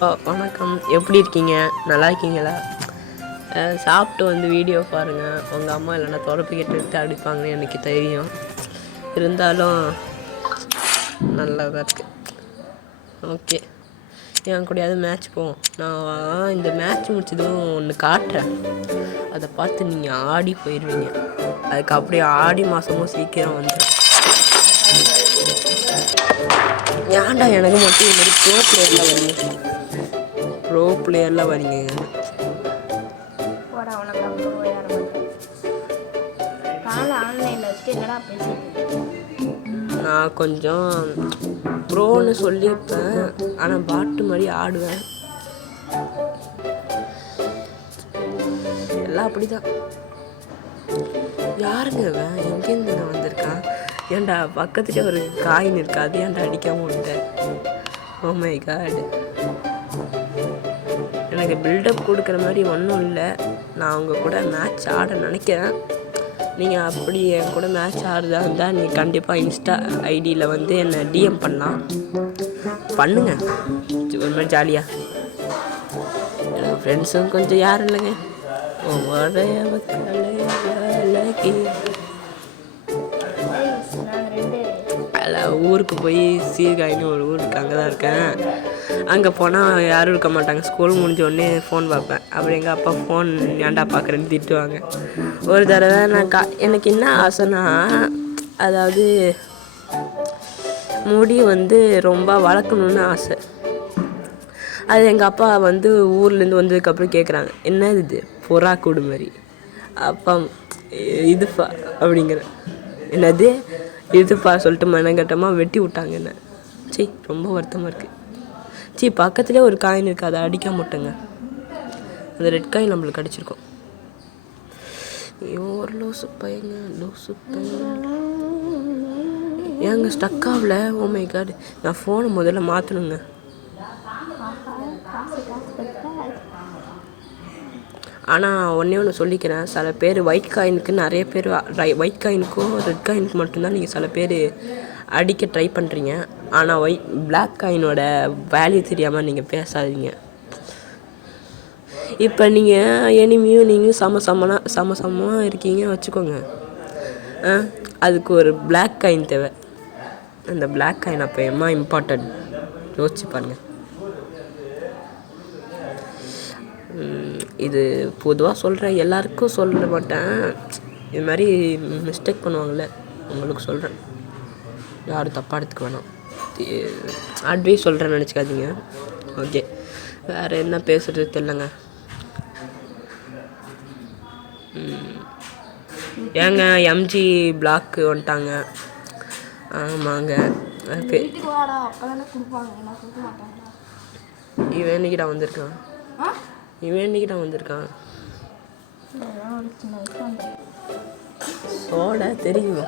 வணக்கம், எப்படி இருக்கீங்க? நல்லா இருக்கீங்களா? சாப்பிட்டு வந்து வீடியோ பாருங்கள். உங்கள் அம்மா இல்லைன்னா தொடப்பு கேட்டு அடிப்பாங்கன்னு எனக்கு தெரியும். இருந்தாலும் நல்லா தான் இருக்குது. ஓகே, என் கூடயாவது மேட்ச் போவோம். நான் இந்த மேட்ச் முடிச்சதும் ஒன்று காட்டுறேன், அதை பார்த்து நீங்கள் ஆடி போயிடுவீங்க. அதுக்கு அப்படியே ஆடி மாதமும் சீக்கிரம் வந்துடும். ஏன்டா எனக்கு மட்டும் இது மாதிரி ப்ரோ பிளேயர்லாம் வரீங்க? நான் கொஞ்சம் ப்ரோன்னு சொல்லியிருப்பேன், ஆனால் பாட்டு மாதிரி ஆடுவேன். எல்லாம் அப்படிதான். யாருங்க அவன்? எங்கேருந்து நான் வந்திருக்கான்? ஏன்டா பக்கத்துலேயே ஒரு காயின் இருக்கா, அது ஏன்டா அடிக்காம விட்டேன்? ஓ மை காட், எனக்கு பில்டப் கொடுக்குற மாதிரி ஒன்றும் இல்லை. நான் அவங்க கூட மேட்ச் ஆட நினைக்கிறேன். நீங்கள் அப்படி என் கூட மேட்ச் ஆடுறதா இருந்தால் நீங்கள் கண்டிப்பாக இன்ஸ்டா ஐடியில் வந்து என்னை டிஎம் பண்ணலாம். பண்ணுங்க, ஒரு மாதிரி ஜாலியாக. எனக்கு ஃப்ரெண்ட்ஸும் கொஞ்சம் யாரும் இல்லைங்க. ஊருக்கு போய் சீர்காழின்னு ஒரு ஊர் இருக்குது, அங்கே தான் இருக்கேன். அங்கே போனால் யாரும் இருக்க மாட்டாங்க. ஸ்கூல் முடிஞ்சோடனே ஃபோன் பார்ப்பேன். அப்புறம் எங்கள் அப்பா ஃபோன் ஏன்டா பார்க்குறேன்னு திட்டுவாங்க. ஒரு தடவை நான் எனக்கு என்ன ஆசைன்னா, அதாவது முடி வந்து ரொம்ப வளர்க்கணுன்னு ஆசை. அது எங்கள் அப்பா வந்து ஊர்லேருந்து வந்ததுக்கப்புறம் கேட்குறாங்க, என்ன இது புறா கூடு மாதிரி? அப்பா இதுப்பா அப்படிங்கிற, என்னது இதுப்பா சொல்லிட்டு மனங்கட்டமாக வெட்டி விட்டாங்க என்ன. சரி, ரொம்ப வருத்தமாக இருக்குது. சரி, பக்கத்துலேயே ஒரு காயின் இருக்குது, அதை அடிக்க மாட்டேங்க. அந்த ரெட் காயின் நம்மளுக்கு அடிச்சிருக்கோம். ஒரு லூசு பையங்க, லூசு பையங்க. ஏங்க ஸ்டக் ஆகல? ஓ மை காட், நான் ஃபோனை முதல்ல மாற்றணுங்க. ஆனால் ஒன்று சொல்லிக்கிறேன், சில பேர் ஒயிட் காயினுக்கு நிறைய பேர் ஒயிட் காயினுக்கும் ரெட் காயினுக்கு மட்டும்தான் நீங்கள் சில பேர் அடிக்க ட்ரை பண்ணுறீங்க. ஆனால் பிளாக் காயினோட வேல்யூ தெரியாமல் நீங்கள் பேசாதீங்க. இப்போ நீங்கள் எனிமியும் நீங்கள் சமமாக இருக்கீங்க வச்சுக்கோங்க, அதுக்கு ஒரு பிளாக் காயின் தேவை. அந்த பிளாக் காயின் அப்போ எம்மா இம்பார்ட்டன்ட் யோசிச்சு பாருங்கள். இது பொதுவாக சொல்கிறேன், எல்லாருக்கும் சொல்ல மாட்டேன். இது மாதிரி மிஸ்டேக் பண்ணுவாங்கள்ல, உங்களுக்கு சொல்கிறேன். யாரும் தப்பாக எடுத்துக்க வேணாம். அட்வைஸ் சொல்கிறேன்னு நினச்சிக்காதீங்க. ஓகே, வேறு என்ன பேசுகிறது தெரிலங்க. ஏங்க எம்ஜி பிளாக்கு வந்துட்டாங்க. ஆமாங்க, இவன் என்னைக்கிட்ட வந்திருக்கான்? சோட தெரியுமா?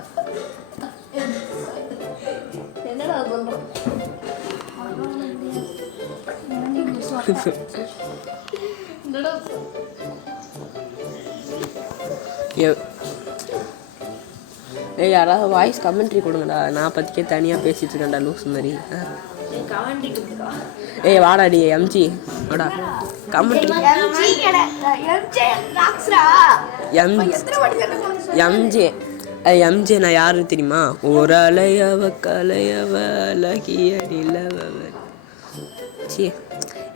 ஏய், யாராவது வாய்ஸ் கமெண்ட்ரி கொடுங்கடா. நான் பற்றிக்கே தனியாக பேசிகிட்டு இருக்கேன்டா லூஸ் மாதிரி. ஏய் வாடாடி எம்ஜி, வாடா கமெண்ட்ரி. எம்ஜே நான் யாருன்னு தெரியுமா? ஒரு அலையவ கலையவ அழகிய நிலவ. சி,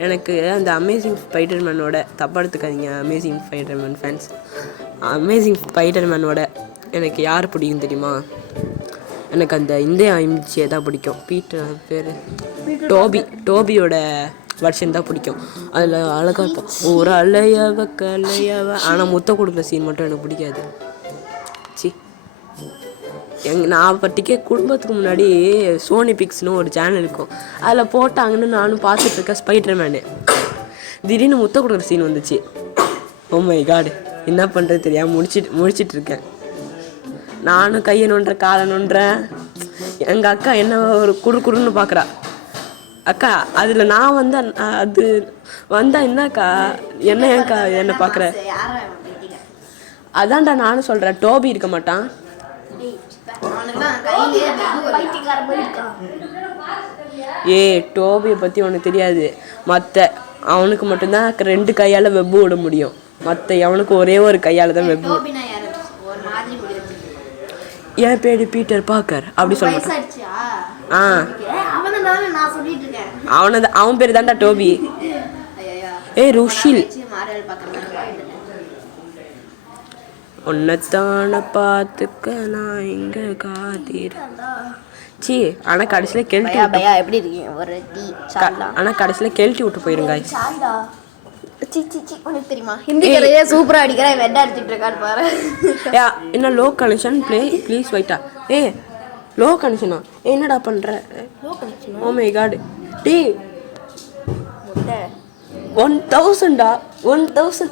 எனக்கு அந்த அமேசிங் ஸ்பைடர்மேனோட, தப்பாக எடுத்துக்காதீங்க அமேசிங் ஸ்பைடர்மேன் ஃபேன்ஸ், அமேசிங் ஸ்பைடர்மேனோட எனக்கு யார் பிடிக்கும் தெரியுமா? எனக்கு அந்த இந்த எம்ஜியை தான் பிடிக்கும். பீட்டர் பேர் டோபியோட வெர்ஷன் தான் பிடிக்கும். அதில் அழகாக இருக்கும், ஒரு அலையவ கலையவ. ஆனால் முத்த கொடுக்குற சீன் மட்டும் எனக்கு பிடிக்காது. சி, நான் பற்றிக்கே குடும்பத்துக்கு முன்னாடி சோனி பிக்ஸ்னு ஒரு சேனல் இருக்கும், அதில் போட்டாங்கன்னு நானும் பார்த்துட்ருக்கேன் ஸ்பைடர்மேனு. திடீர்னு முத்த கொடுக்குற சீன் வந்துச்சு. ஓ மை காட், என்ன பண்ணுறது தெரியாமல் முடிச்சிட்ருக்கேன். நானும் கையை நோண்டுறேன், காலை நோண்டுறேன். எங்கள் அக்கா என்ன ஒரு குறுன்னு பார்க்குறா. அக்கா, அதில் நான் வந்து அது வந்தால் என்னக்கா ஏன்க்கா என்னை பார்க்குற? அதான்டா நானும் சொல்கிறேன், டோபி இருக்க மாட்டான். டோபியை பற்றி உனக்கு தெரியாது. அவனுக்கு மட்டும்தான் 2 கையால் வெப்பு விட முடியும். மற்ற எவனுக்கு ஒரே ஒரு கையால் தான் வெப்பு. என் பேரு பீட்டர் பார்க்கர் அப்படி சொல்ல அவன் பேரு தான்டா டோபி. ருஷில் உன்னத்தான பார்த்துக்க நான் இங்க காத்தீர். சி ஆனால் கடைசியில் கெல்ட்டி எப்படி இருக்கீங்க ஒரு டீ ஆனால் கடைசியில் கெல்ட்டி விட்டு போயிருங்க. உனக்கு தெரியுமா ஹிந்திக்காரையே சூப்பராக அடிக்கிறேன் வெட்டா அடிச்சுட்டு இருக்கான்னு பாரு. என்ன லோ கனெக்ஷன் ப்ளீஸ் வைட்டா. லோ கனெக்ஷனா என்னடா பண்ணுற? ஓ மை காட் டீ 1000டா 1000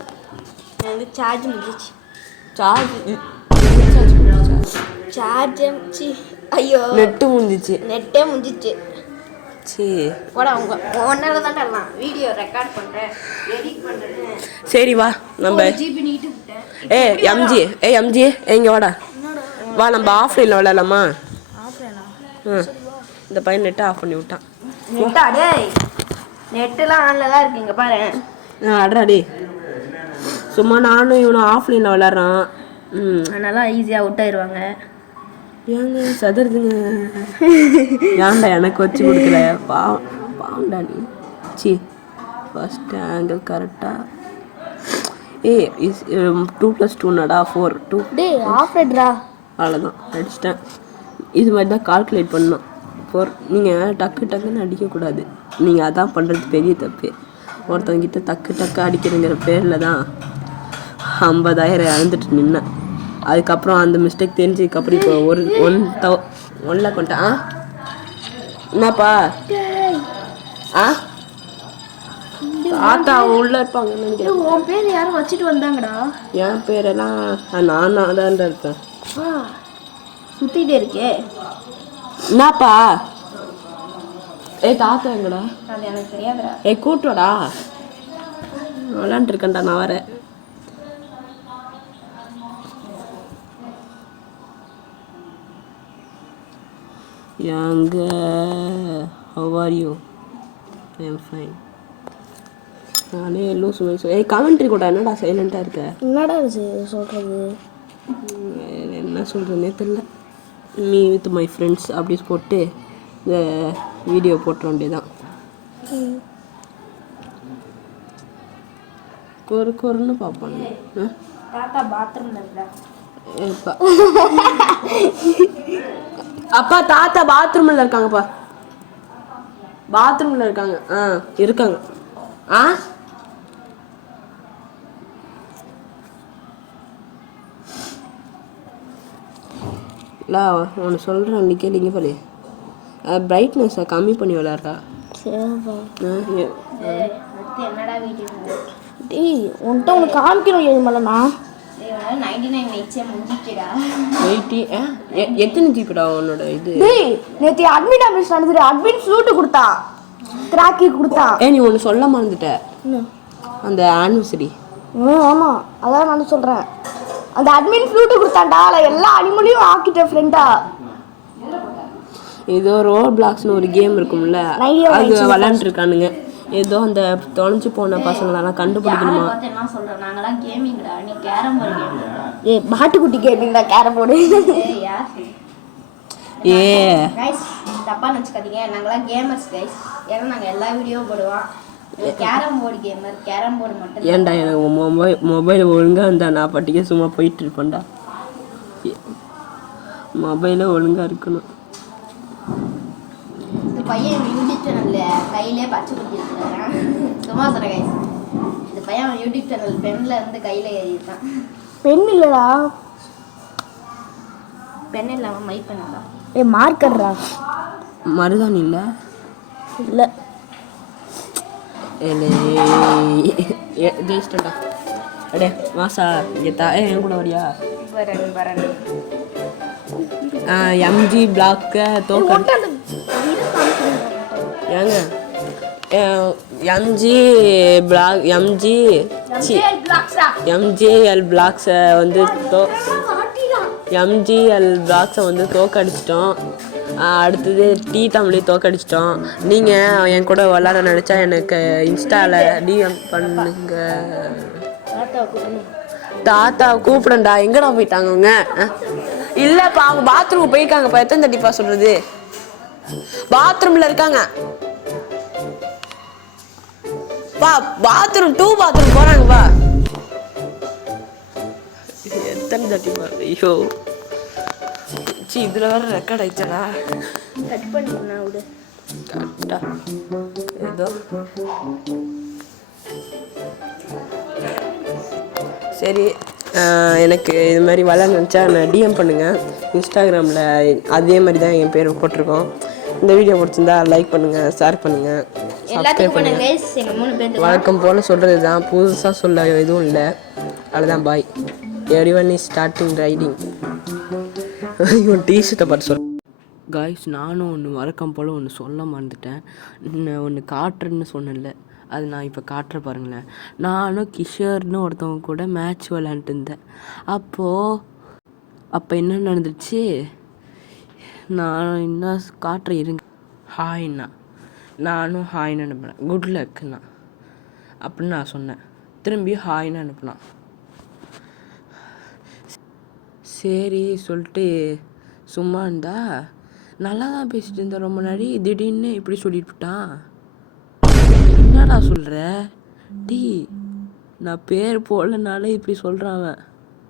சார்ஜ் முடிஞ்சிச்சு. சார்ஜ் ஐயோ நெட்டே முடிஞ்சிச்சு. சரி வா நம்ம எம்ஜி இங்க வாடா வா நம்ம ஆஃப்லைன்ல விளையாடலாமா? இந்த பையன் நெட்டை ஆஃப் பண்ணி விட்டான். நெட்டெல்லாம் ஆன்ல தான் இருக்கு இங்க பாரு. அடராடி சும்மா நானும் இவனும் ஆஃப்லைன்ல விளையாடுறான். அதனால ஈஸியாக அவுட் ஆயிடுவாங்க. ஏங்க சதுருதுங்க ஏன்டா எனக்கு வச்சு கொடுக்கல? பாவண்டா நீ. சி ஃபர்ஸ்ட் ஆங்கிள் கரெக்டா. 2 + 2 4 2 அவ்வளோதான் அடிச்சிட்டேன். இது மாதிரி தான் கால்குலேட் பண்ணணும். 4 நீங்கள் டக்குன்னு அடிக்கக்கூடாது. நீங்கள் அதான் பண்ணுறது பெரிய தப்பு. ஒருத்தவங்கிட்ட டக்கு அடிக்கிறங்கிற பேரில் தான் 50,000 இழந்துட்டு நின்னேன். அதுக்கப்புறம் அந்த மிஸ்டேக் தெரிஞ்சதுக்கப்புறம் இப்போ 1 கொண்டேன். என்னப்பா தாத்தா உள்ள இருப்பாங்கன்னு நினைக்கிறேன். உன் பேர் யாரும் வச்சுட்டு வந்தாங்கடா. என் பேரெல்லாம் நான் தான் இருக்கேன். சுத்திட்டே இருக்கே என்னப்பா? தாத்தா எங்கடா? அது எனக்கு தெரியாதுடா. கூட்டோடா விளாண்டு இருக்கேன்டா நான் வரேன். How are you? I am fine. நானே லூஸ் கமெண்ட்ரி கூட என்னடா சைலண்டாக இருக்க? என்னடா சொல்கிறது? என்ன சொல்கிறேன்னே தெரியல. மீ வித் மை ஃப்ரெண்ட்ஸ் அப்படி போட்டு இந்த வீடியோ போட்டுற வேண்டியதான். கொருன்னு பார்ப்பாங்க. அப்பா தாத்தா பாத்ரூமில் இருக்காங்கப்பா. பாத்ரூமில் இருக்காங்க. இருக்காங்க. இல்லை ஒன்று சொல்கிறேன் நீ கேளுங்க பாரு. பிரைட்னஸை கம்மி பண்ணி விளையாடுறா. உன்கிட்ட உனக்கு காமிக்கணும் எழுமலண்ணா. எத்தனை ஜிபிடா உன்னோட இது? நேற்று அட்மின் ஆஃபீஸ் நடந்துட்டு அட்மின் ஃப்ளூட்டு கொடுத்தா கிராக்கி கொடுத்தா. நீ ஒன்று சொல்ல மறந்துட்ட. அந்த ஆனிவர்சரி. ஆமாம் அதான் நான் சொல்கிறேன். அந்த அட்மின் ஃப்ளூட்டு கொடுத்தாண்டா. எல்லா அனிமலையும் ஆக்கிட்டேன் ஃப்ரெண்டா. ஏதோ ரோல் பிளாக்ஸ்னு ஒரு கேம் இருக்கும்ல, அது விளையாண்டுருக்கானுங்க. ஏதோ அந்த தொலைஞ்சு போன பசங்களெல்லாம் கண்டுபிடிக்கணுமா? மாட்டுக்குட்டி கேமிங்டா கேரம் போர்டு. தப்பா நினச்சிக்காதீங்க, நாங்களாம் கேமர்ஸ் கைஸ். ஏன்னா நாங்கள் எல்லா வீடியோ போடுவோம். Carrom board gamer, carrom board மட்டும். ஏன்டா எனக்கு மொபைல் ஒழுங்காக இருந்தா நான் பட்டிக்க சும்மா போயிட்டு இருப்பேன்டா. மொபைலே ஒழுங்காக இருக்கணும். இந்த பையன் யூடியூப் சேனல்ல கையிலே பச்சை குத்தி இருக்கிறான். சும்மா சொல்கிறேன் கைஸ். இந்த பையன் யூடியூப் சேனல் பென்ல இருந்து கையில் ஏறிட்டான். பென் இல்லைடா, பென் இல்லாமல் மை பண்ணடா. மார்க்கர்டா. மருதாணி இல்லை இல்லை ஜெயிச்சிட்டா. அடே வாசா ஏத்தா என் கூட வரியா? வரேன். எம்ஜி பிளாக்கை தோக்க ஏங்க எம்ஜிஎல் பிளாக்ஸை வந்து எம்ஜிஎல் பிளாக்ஸை வந்து தோக்கடிச்சிட்டோம். அடுத்தது டீ தமிழை தோக்கடிச்சிட்டோம். நீங்கள் என் கூட விளாட நினச்சா எனக்கு இன்ஸ்டாவில் டிஎம் பண்ணுங்க. தாத்தா கூப்பிடண்டா. எங்கடா போயிட்டாங்க அவங்க? இல்லைப்பா அவங்க பாத்ரூம் போயிருக்காங்கப்பா. எத்தனை தட்டிப்பா சொல்கிறது? பாத்ரூமில் இருக்காங்க பா. பாத்ரூம் பாத்ரூம் போகிறாங்கப்பா. எத்தனை தட்டிப்பா? ஐயோ இதில் வேறு ரெக்கார்ட் ஆயிடுச்சடா. கட் பண்ணிக்கண்ணா விடு. கரெக்டா ஏதோ சரி. எனக்கு இது மாதிரி விளாட நினச்சா நான் டிஎம் பண்ணுங்கள் இன்ஸ்டாகிராமில். அதே மாதிரி தான் என் பேர் போட்டிருக்கோம். இந்த வீடியோ பிடிச்சிருந்தா லைக் பண்ணுங்கள், ஷேர் பண்ணுங்கள், சப்ஸ்கிரைப் பண்ணுங்கள். வழக்கம் போல் சொல்கிறது தான், புதுசாக சொல்ல எதுவும் இல்லை. அதுதான் பாய். Everyone is starting riding. இவன் டிஷர்ட்டை பார்த்து சொல்ல. காய்ஸ், நானும் ஒன்று வழக்கம் போல் ஒன்று சொல்ல மறந்துட்டேன். ஒன்று காட்டுறேன்னு சொன்னேன்ல, அது நான் இப்போ காட்டுற பாருங்களேன். நானும் கிஷோர்னு ஒருத்தவங்க கூட மேட்ச் விளாண்டுட்டு இருந்தேன். அப்போ என்ன நடந்துச்சு, நான் என்ன காட்டுறேன் இருங்க. ஹாய்ண்ணா, நானும் ஹாய்னு அனுப்புனேன். குட் லக்குண்ணா அப்படின்னு நான் சொன்னேன். திரும்பி ஹாய்னு அனுப்புனான். சரி சொல்லிட்டு சும்மா இருந்தா நல்லா தான் பேசிட்டு இருந்தேன் ரொம்ப நாடி. திடீர்னு இப்படி சொல்லிவிட்டான். என்னடா சொல்கிற டீ? நான் பேர் போடலனால இப்படி சொல்கிறான்.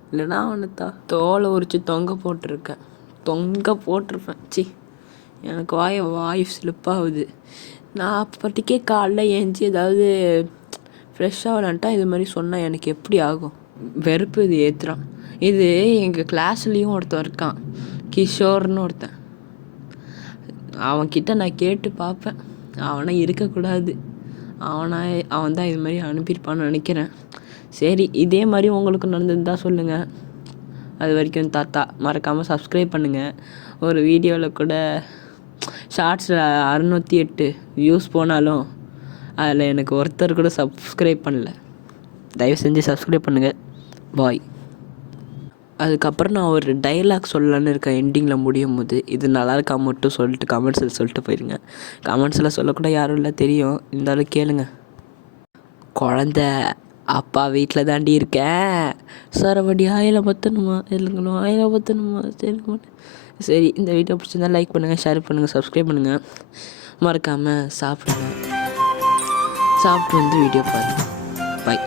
இல்லைனா அவனை தோலை உரிச்சு தொங்க போட்டிருப்பேன். சி, எனக்கு வாய் ஸ்லிப்பாகுது. நான் அப்போட்டிக்கே காலைல ஏஞ்சி ஏதாவது ஃப்ரெஷ்ஷாக விளாண்டா இது மாதிரி சொன்னால் எனக்கு எப்படி ஆகும்? வெறுப்பு இது ஏற்றுறான். இது எங்கள் கிளாஸ்லேயும் ஒருத்தன் இருக்கான், கிஷோர்னு ஒருத்தன். அவன்கிட்ட நான் கேட்டு பார்ப்பேன். அவனை இருக்கக்கூடாது. அவன் தான் இது மாதிரி அனுப்பியிருப்பான்னு நினைக்கிறேன். சரி, இதே மாதிரி உங்களுக்கு நடந்துருந்தால் சொல்லுங்கள். அது வரைக்கும் தாத்தா. மறக்காமல் சப்ஸ்கிரைப் பண்ணுங்கள். ஒரு வீடியோவில் கூட ஷார்ட்ஸில் 608 வியூஸ் போனாலும் அதில் எனக்கு ஒருத்தர் கூட சப்ஸ்கிரைப் பண்ணல. தயவு செஞ்சு சப்ஸ்கிரைப் பண்ணுங்கள். பாய். அதுக்கப்புறம் நான் ஒரு டைலாக் சொல்லலான்னு இருக்கேன் எண்டிங்கில் முடியும் போது. இது நல்லா இருக்கா மட்டும் சொல்லிட்டு கமெண்ட்ஸில் சொல்லிட்டு போயிருங்க. கமெண்ட்ஸில் சொல்லக்கூட யாரும் இல்லை தெரியும், இருந்தாலும் கேளுங்க. குழந்த அப்பா வீட்டில் தாண்டி இருக்கேன். சரவடி ஆயில பற்றணுமா? இல்லைங்களோ ஆயில பற்றணுமா? சரி, இந்த வீடியோ பிடிச்சிருந்தா லைக் பண்ணுங்கள், ஷேர் பண்ணுங்கள், சப்ஸ்கிரைப் பண்ணுங்கள். மறக்காமல் சாப்பிடுங்க. சாப்பிட்டு வந்து வீடியோ பாருங்கள். பாய்.